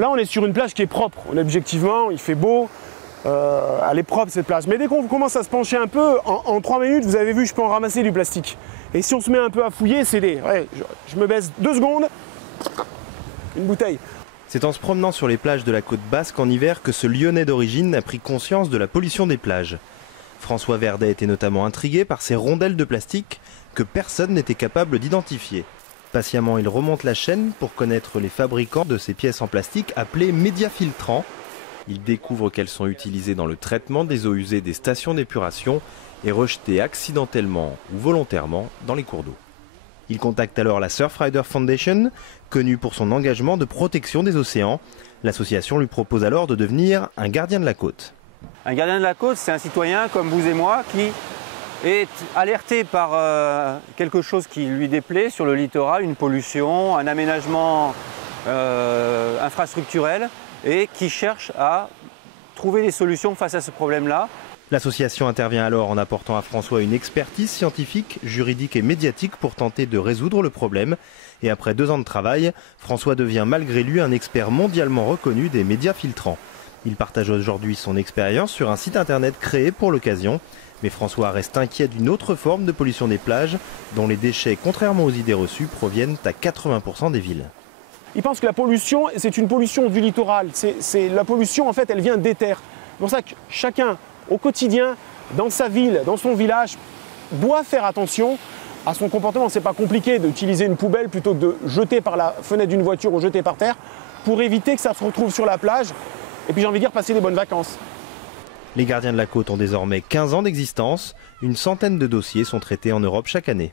là, on est sur une plage qui est propre. Objectivement, il fait beau. Elle est propre cette plage. Mais dès qu'on commence à se pencher un peu, en 3 minutes, vous avez vu, je peux en ramasser du plastique. Et si on se met un peu à fouiller, c'est des... Ouais, je me baisse 2 secondes, une bouteille. C'est en se promenant sur les plages de la côte basque en hiver que ce Lyonnais d'origine a pris conscience de la pollution des plages. François Verdet était notamment intrigué par ces rondelles de plastique que personne n'était capable d'identifier. Patiemment, il remonte la chaîne pour connaître les fabricants de ces pièces en plastique appelées médiafiltrants. Il découvre qu'elles sont utilisées dans le traitement des eaux usées des stations d'épuration et rejetées accidentellement ou volontairement dans les cours d'eau. Il contacte alors la Surfrider Foundation, connue pour son engagement de protection des océans. L'association lui propose alors de devenir un gardien de la côte. Un gardien de la côte, c'est un citoyen comme vous et moi qui est alerté par quelque chose qui lui déplaît sur le littoral, une pollution, un aménagement infrastructurel, et qui cherche à trouver des solutions face à ce problème-là. L'association intervient alors en apportant à François une expertise scientifique, juridique et médiatique pour tenter de résoudre le problème. Et après 2 ans de travail, François devient malgré lui un expert mondialement reconnu des médias filtrants. Il partage aujourd'hui son expérience sur un site internet créé pour l'occasion. Mais François reste inquiet d'une autre forme de pollution des plages, dont les déchets, contrairement aux idées reçues, proviennent à 80% des villes. Il pense que la pollution, c'est une pollution du littoral. La pollution, en fait, elle vient des terres. C'est pour ça que chacun, au quotidien, dans sa ville, dans son village, doit faire attention à son comportement. C'est pas compliqué d'utiliser une poubelle plutôt que de jeter par la fenêtre d'une voiture ou jeter par terre pour éviter que ça se retrouve sur la plage. Et puis j'ai envie de dire passer des bonnes vacances. Les gardiens de la côte ont désormais 15 ans d'existence. Une centaine de dossiers sont traités en Europe chaque année.